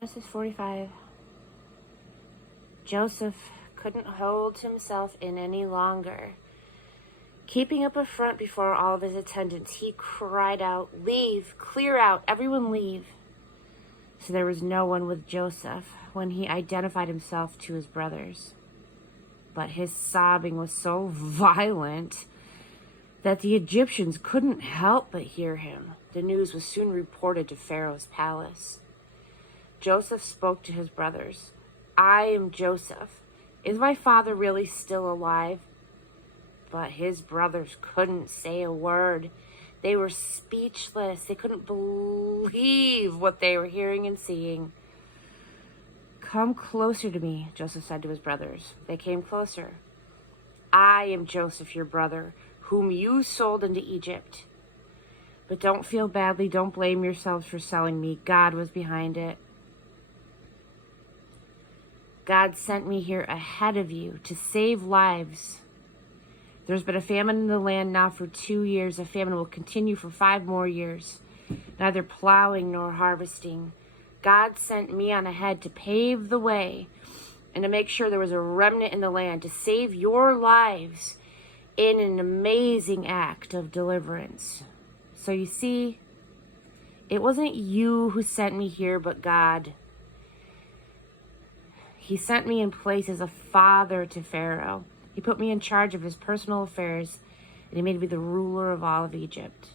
Genesis 45. Joseph couldn't hold himself in any longer. Keeping up a front before all of his attendants, he cried out, "Leave! Clear out! Everyone leave!" So there was no one with Joseph when he identified himself to his brothers. But his sobbing was so violent that the Egyptians couldn't help but hear him. The news was soon reported to Pharaoh's palace. Joseph spoke to his brothers. "I am Joseph. Is my father really still alive?" But his brothers couldn't say a word. They were speechless. They couldn't believe what they were hearing and seeing. "Come closer to me," Joseph said to his brothers. They came closer. "I am Joseph, your brother, whom you sold into Egypt. But don't feel badly. Don't blame yourselves for selling me. God was behind it. God sent me here ahead of you to save lives. There's been a famine in the land now for 2 years. The famine will continue for 5 more years, neither plowing nor harvesting. God sent me on ahead to pave the way and to make sure there was a remnant in the land, to save your lives in an amazing act of deliverance. So you see, it wasn't you who sent me here, but God. He sent me in place as a father to Pharaoh. He put me in charge of his personal affairs, and he made me the ruler of all of Egypt.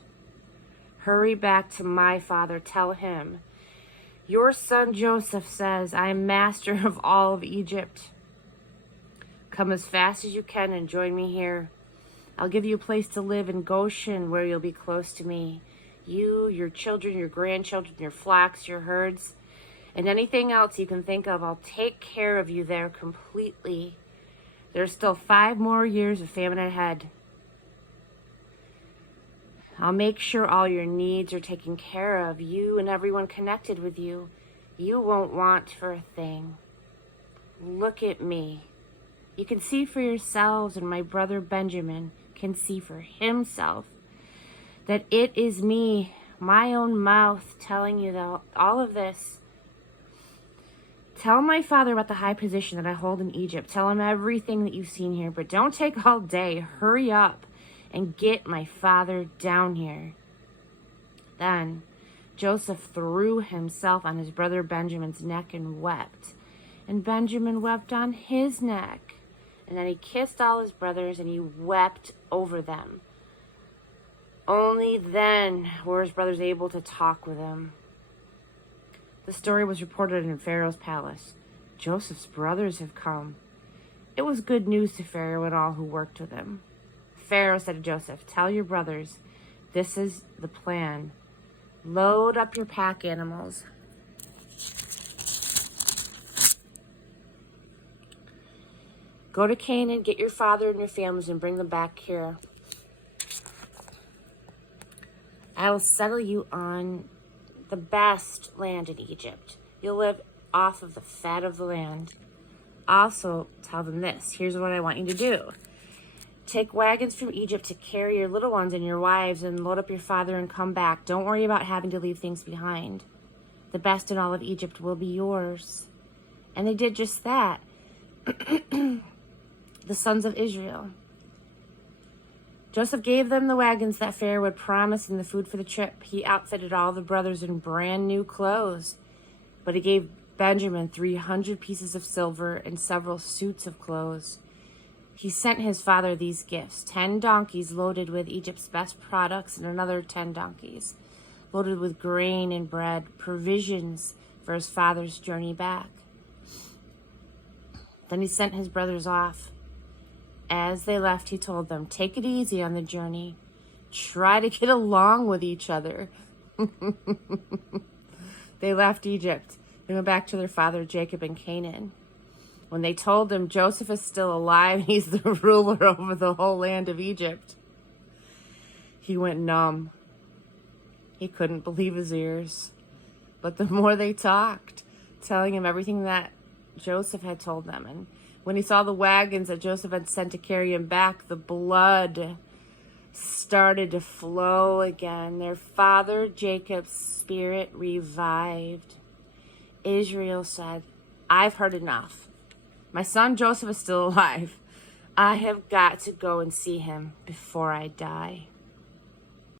Hurry back to my father. Tell him, your son Joseph says, I am master of all of Egypt. Come as fast as you can and join me here. I'll give you a place to live in Goshen where you'll be close to me. You, your children, your grandchildren, your flocks, your herds, and anything else you can think of. I'll take care of you there completely. There's still 5 more years of famine ahead. I'll make sure all your needs are taken care of, you and everyone connected with you. You won't want for a thing. Look at me. You can see for yourselves, and my brother Benjamin can see for himself, that it is me, my own mouth, telling you all of this. Tell my father about the high position that I hold in Egypt. Tell him everything that you've seen here, but don't take all day. Hurry up and get my father down here." Then Joseph threw himself on his brother Benjamin's neck and wept. And Benjamin wept on his neck. And then he kissed all his brothers and he wept over them. Only then were his brothers able to talk with him. The story was reported in Pharaoh's palace. Joseph's brothers have come. It was good news to Pharaoh and all who worked with him. Pharaoh said to Joseph, "Tell your brothers, this is the plan. Load up your pack animals. Go to Canaan, get your father and your families, and bring them back here. I will settle you on the best land in Egypt. You'll live off of the fat of the land." Also, tell them this. Here's what I want you to do. Take wagons from Egypt to carry your little ones and your wives and load up your father and come back. Don't worry about having to leave things behind. The best in all of Egypt will be yours. And they did just that. The sons of Israel. Joseph gave them the wagons that Pharaoh had promised and the food for the trip. He outfitted all the brothers in brand new clothes. But he gave Benjamin 300 pieces of silver and several suits of clothes. He sent his father these gifts: 10 donkeys loaded with Egypt's best products and another 10 donkeys loaded with grain and bread, provisions for his father's journey back. Then he sent his brothers off. As they left, he told them, "Take it easy on the journey. Try to get along with each other." They left Egypt. They went back to their father Jacob in Canaan. When they told him Joseph is still alive, he's the ruler over the whole land of Egypt, he went numb. He couldn't believe his ears. But the more they talked, telling him everything that Joseph had told them, and when he saw the wagons that Joseph had sent to carry him back, the blood started to flow again. Their father Jacob's spirit revived. Israel said, I've heard enough. My son Joseph is still alive. I have got to go and see him before I die.